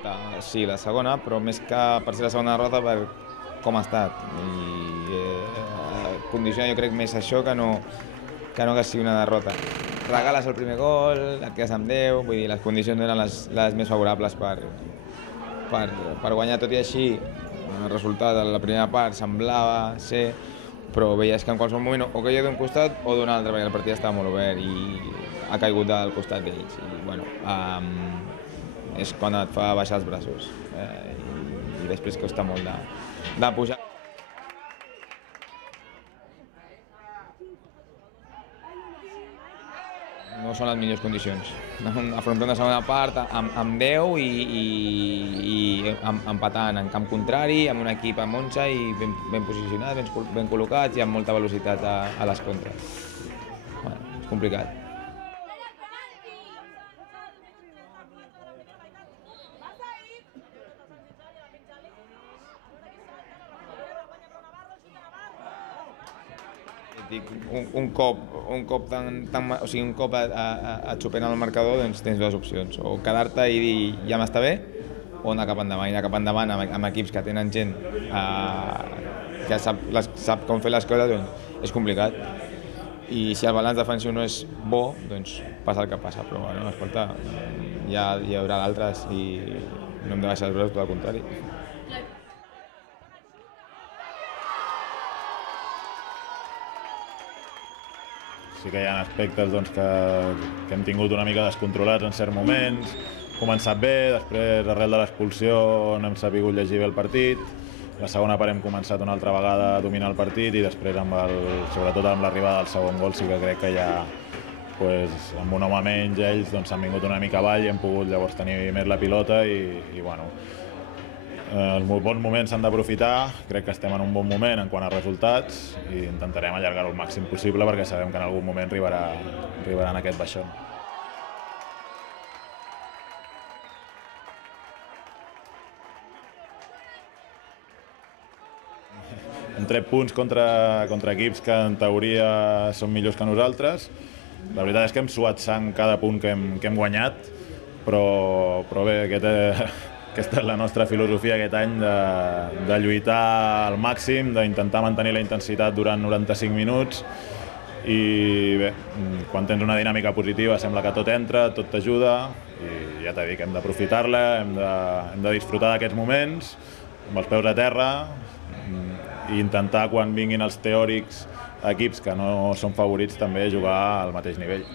derrota, sí, la segona, però més que per ser la segona derrota per com ha estat. I condiciona jo crec més això que sigui una derrota. Regales el primer gol, et quedes amb 10, vull dir, les condicions eren les més favorables per guanyar. Tot i així, el resultat de la primera part semblava ser, però veies que en qualsevol moment o caia d'un costat o d'un altre, perquè el partit estava molt obert i ha caigut del costat d'ells. I bueno, és quan et fa baixar els braços i després costa molt de pujar. No són les millors condicions. Afrontar una segona part amb 10 i empatant en camp contrari, amb un equip amb 11 i ben posicionats, ben col·locats i amb molta velocitat a les contres. Bueno, és complicat. Un cop et superen el marcador, doncs tens dues opcions, o quedar-te i dir ja m'està bé, o anar cap endavant. I anar cap endavant amb equips que tenen gent que sap com fer les coses, doncs és complicat. I si el balanç defensiu no és bo, doncs passa el que passa, però bueno, escolta, ja hi haurà d'altres i no hem de baixar els braços, tot al contrari. Sí que hi ha aspectes que hem tingut una mica descontrolats en certs moments. Començat bé, després arrel de l'expulsió no hem sabut llegir bé el partit. La segona part hem començat una altra vegada a dominar el partit i després, sobretot amb l'arribada del segon gol, sí que crec que ja amb un home menys ells s'han vingut una mica avall i hem pogut llavors tenir més la pilota i bueno, els bons moments s'han d'aprofitar. Crec que estem en un bon moment en quant a resultats i intentarem allargar-ho el màxim possible perquè sabem que en algun moment arribarà en aquest baixón. Hem tret punts contra equips que en teoria són millors que nosaltres. La veritat és que hem suat sang cada punt que hem guanyat, però bé, aquesta és la nostra filosofia aquest any, de lluitar al màxim, d'intentar mantenir la intensitat durant 95 minuts i bé, quan tens una dinàmica positiva sembla que tot entra, tot t'ajuda i ja t'he dit que hem d'aprofitar-la, hem de disfrutar d'aquests moments amb els peus a terra i intentar quan vinguin els teòrics equips que no són favorits també jugar al mateix nivell.